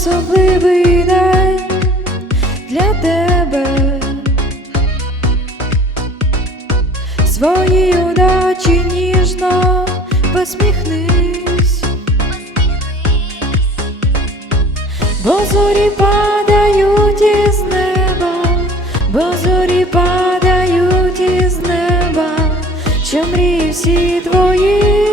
особливий день для тебе своїй удачі ніжно посміхнись, бо зорі падають із неба, бо зорі падають із неба, що мрії всі твої.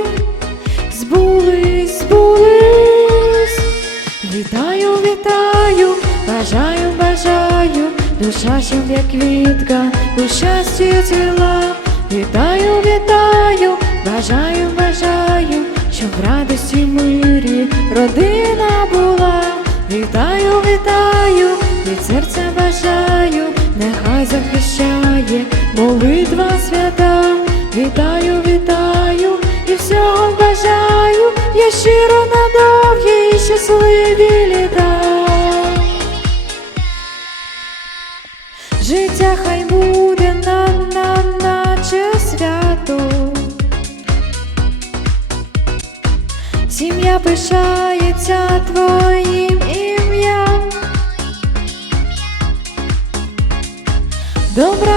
Вітаю, бажаю, бажаю, душа, щоб як квітка, у щасті ціла. Вітаю, вітаю, бажаю, бажаю, щоб в радості мирі родина була. Вітаю, вітаю, від серця бажаю, нехай захищає молитва свята. Вітаю, вітаю і всього бажаю, я щиро на Життя хай буде нам, нам, наче свято. Сім'я пишається твоїм ім'ям. Добра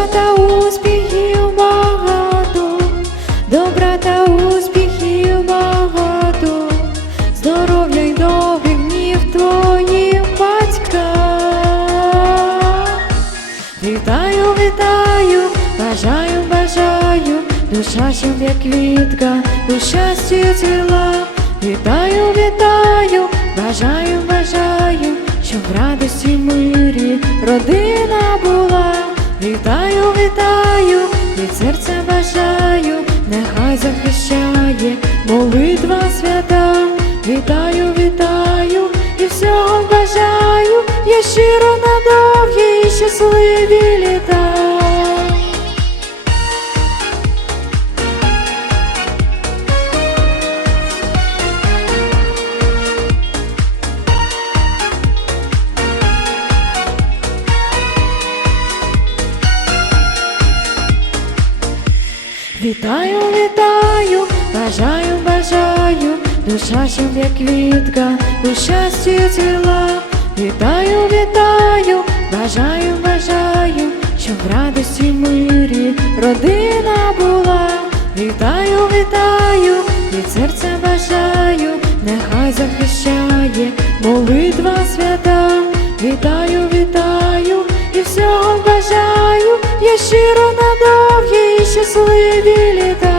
Вітаю, вітаю, бажаю, бажаю, душа, щоб як квітка, у щасті ціла. Вітаю, вітаю, бажаю, бажаю, щоб в радості мирі родина була. Вітаю, вітаю, від серця бажаю, нехай захищає молитва свята. Вітаю, вітаю і всього бажаю, я щиро на довгі і щасливі Вітаю, вітаю, бажаю, бажаю, душа, щоб як квітка, у щасті ціла. Вітаю, вітаю, бажаю, бажаю, щоб в радості мирі родина була. Вітаю, вітаю, від серця бажаю, нехай захищає молитва свята. Вітаю, вітаю і всього бажаю, я щиро на довгі і щасливі літа.